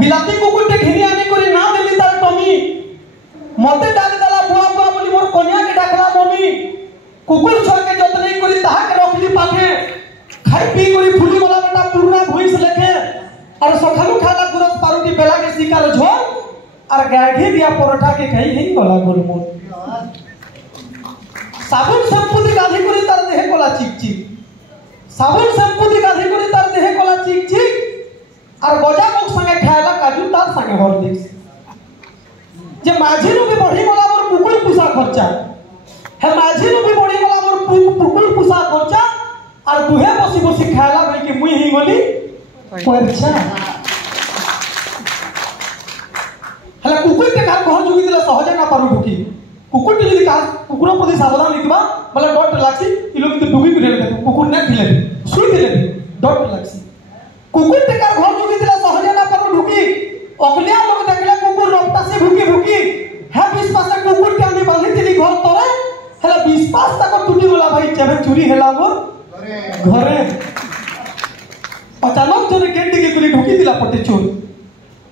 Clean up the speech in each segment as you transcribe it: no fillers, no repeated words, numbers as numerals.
बिलाती कुकुरटे घिनी आनी करी ना देली तार टमी मते डाल देला बुआ बुआ बोली मोर कन्या के डाकला मम्मी कुकुर छुआ के जतन करी ताहा के रखली पाखे खाई पी करी फुली वाला बेटा पुरना भुइस लेखे और सखालू खाला गुरस पारुटी बेला के शिकार झोल और गाढ़ी दिया परोठा के कहीं नहीं गला गोल मोर साबुन शैम्पू दी गाधी करी तार देहे कोला चिक चिक साबुन शैम्पू दी गाधी करी तार देहे कोला चिक चिक और गजा मुख संगे खायला काजू तार संगे हर देख जे माझी नु भी बढ़ी गला मोर कुकुर पुसा खर्चा हे माझी नु भी बढ़ी गला मोर कुकुर पुसा खर्चा और दुहे बसी बसी खायला गई कि मुई ही गली खर्चा हला कुकुर के घर घर जुगी दिला सहज ना पारु ढुकी कुकुर टी यदि कुकुर प्रति सावधान लिखबा बोले डॉट लागसी इ लोग डुगी के ले कुकुर ने खिले सुई दिले डॉट लागसी कुकुर के घर घर जुगी दिला सहज ना पारु ढुकी अगलिया लोग देखले कुकुर रफ्ता से भूकी भूकी है 20 पास कुकुर के आने बांधी दिली घर तोरे हला 20 पास तक टूटी गला भाई चबे चोरी हेला मोर घरे अचानक जने गेट के करी ढुकी दिला पटे चोर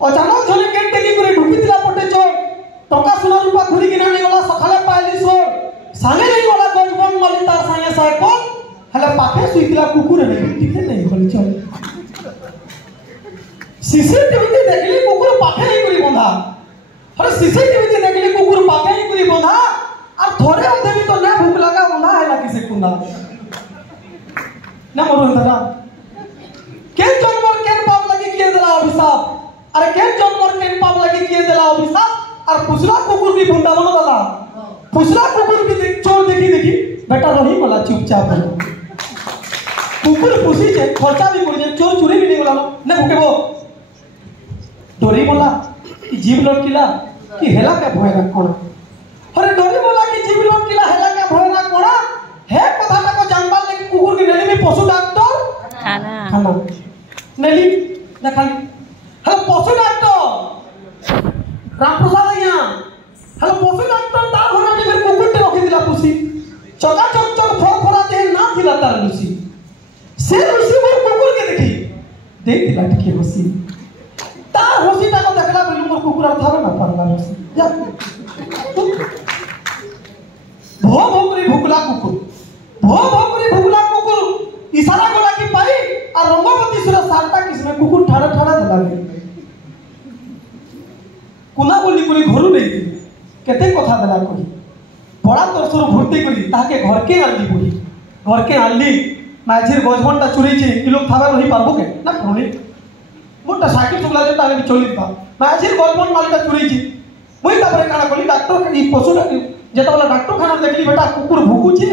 अचानक जने गेट के करी ढुकी दिला पटे चोर टका सोना रूपा घुरी किना नहीं वाला सखाले पाइली सोर साने नहीं वाला गजबन मली तार संगे साइकल हला पाखे सुइतला कुकुर ने टिके नहीं होली चल सीसीटीवी देखली कुकुर पाखे नहीं करी बंधा अरे सीसीटीवी देखली कुकुर पाखे नहीं करी बंधा और थोड़े होते भी तो ना भूख लगा बंधा है ना किसी कुंडा ना मरो दादा केन जानवर केन पाप लगी किए देला अभिशाप अरे केन जानवर केन पाप लगी किए देला अभिशाप और पुछला कुकुर की बुंदा बनो दादा पुछला कुकुर की देख चोर देखी देखी बेटा रही मला चुपचाप कुकुर पुछी जे खर्चा भी करी जे चोर चोरी भी नहीं गला ने भुकेबो डोरी बोला कि जीव लटकिला कि हेला के भय ना कोन अरे डोरी बोला कि जीव लटकिला हेला के भय ना कोन हे कथाटा को जानबा ले कुकुर के नेली में पशु डॉक्टर खाना नेली देखाई हेलो पशु डॉक्टर रामप्रसाद अइया हेलो पशु डॉक्टर ता होना के फिर कुकुर के रखी दिला पुसी चका चक चक फोर फोरा दे ना दिला तार लुसी से लुसी मोर कुकुर के देखी दे दिला के हसी ता हसी ता को देखला बिलु मोर कुकुर थावे ना पारला हसी जा भो भो करी भुकला कुकुर भो भो करी भुकला कुकुर इशारा कला कि पाई और रंगवती सुरा सारता किसमें कुकुर ठाड़ा ठाड़ा देला कुना बोली कोई घरु नहीं थी केते कथा देला कोई बड़ा तरसुर भर्ती करी ताके घर के आली बोली घर के आली माझीर गजबनटा चुरी छी इ लोग थावे रही पाबो के ना कोनी मोटा साइकिल चुगला जे ताले चली पा माझीर गजबन मालिका चुरी छी मुई तापरे काना कोली डॉक्टर के पशु जेता वाला डॉक्टर खाना देखली बेटा कुकुर भूकू छी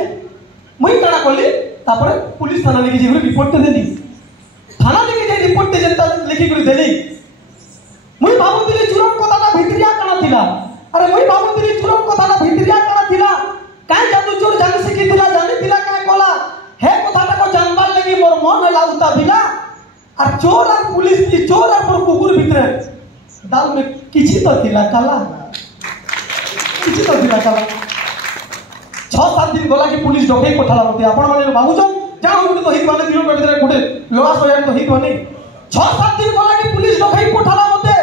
मुई काना कोली तापरे पुलिस थाना लेके जे रिपोर्ट दे दी थाना लेके जे रिपोर्ट दे जेता लिखि करी देली मुई भाबुतिली चुरम कथाटा भितरिया काना थिला अरे मुई भाबुतिली चुरम कथाटा भितरिया काना थिला काई जादू चोर जान सिखी थिला जानी थिला काई कोला हे कथाटा को जानबार लगी मोर मन लाउता थिला और चोर और पुलिस की चोर और कुकुर भितरे दाल में किछि तो थिला काला किछि तो थिला काला 6-7 दिन गला कि पुलिस डोके कोठाला होते आपण माने बाबूजन जाओ गुटे तो हित माने दिनो भितरे गुटे लोहा सोया तो हित होनी 6-7 दिन गला कि पुलिस डोके कोठाला होते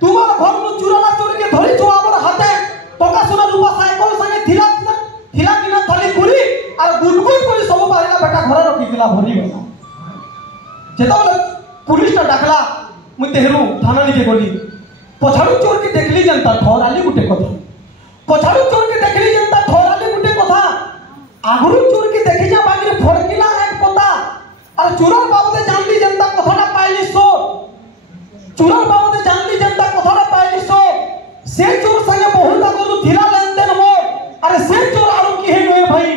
तुमार घर नु चुराला चोर के धरि छु हमर हाथे टका सोना रूपा साइकिल संगे थिला थिला किना थली खुली और गुडगुड कोई सब बारिला बेटा घर रखी दिला भरी गला जेतबले पुलिस डाकला मु तेहरु थाना निके गली पछाडू चोर के देखली जनता ठोराली गुटे कथा पछाडू चोर के देखली जनता ठोराली गुटे कथा आगुरु चोर के देखि जा बाकी फड़किला एक पता और चोरर बाबते जानली जनता कथाटा पाइली सो चोरर बाबते जानली जनता कथाटा पाइली सो से चोर संगे बहुत आगुरु थिला लेनदेन हो अरे से चोर आरो की हे नय भाई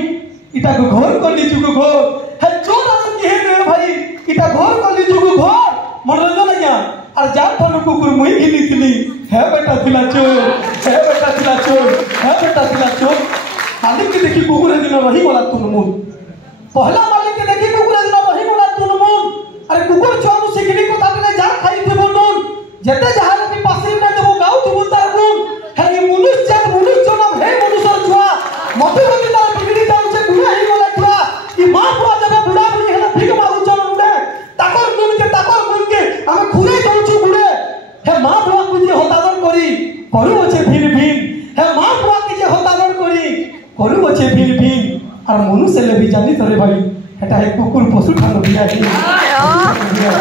इटा को घर करली जुगु घर हे चोर आरो की हे नय भाई इटा घर करली जुगु घर मनोरंजन आज्ञा और जान थानु कुकुर मुई घिनी थिली हे बेटा थिला चोर हे बेटा थिला चोर हे बेटा थिला चोर मालिक के देखी कुकुर दिन रही बोला तुनमुन पहला मालिक के देखी कुकुर दिन रही बोला तुनमुन अरे कुकुर छोनु सिखनी को ताले जा खाई थे बोलुन जते जहां के पासे में देबो गाउ तु बुतार गुण हे मनुष्य नाम हे मनुष्य छुआ मते मते तार बिगड़ी जाउ से गुना ही बोला छुआ कि मां पुआ जगह बुढ़ा बुढ़ी है भीख मागु चल उड़े ताकर गुण के हम खुले जाउ छु गुड़े हे করু আছে ভিন ভিন হ্যাঁ মা বুয়াকে যে হতাদর করি করু আছে ভিন ভিন আর মনুষ্য লেবি জানি তোরে ভাই এটা কুকুর পশু ঠান্ডা দিয়া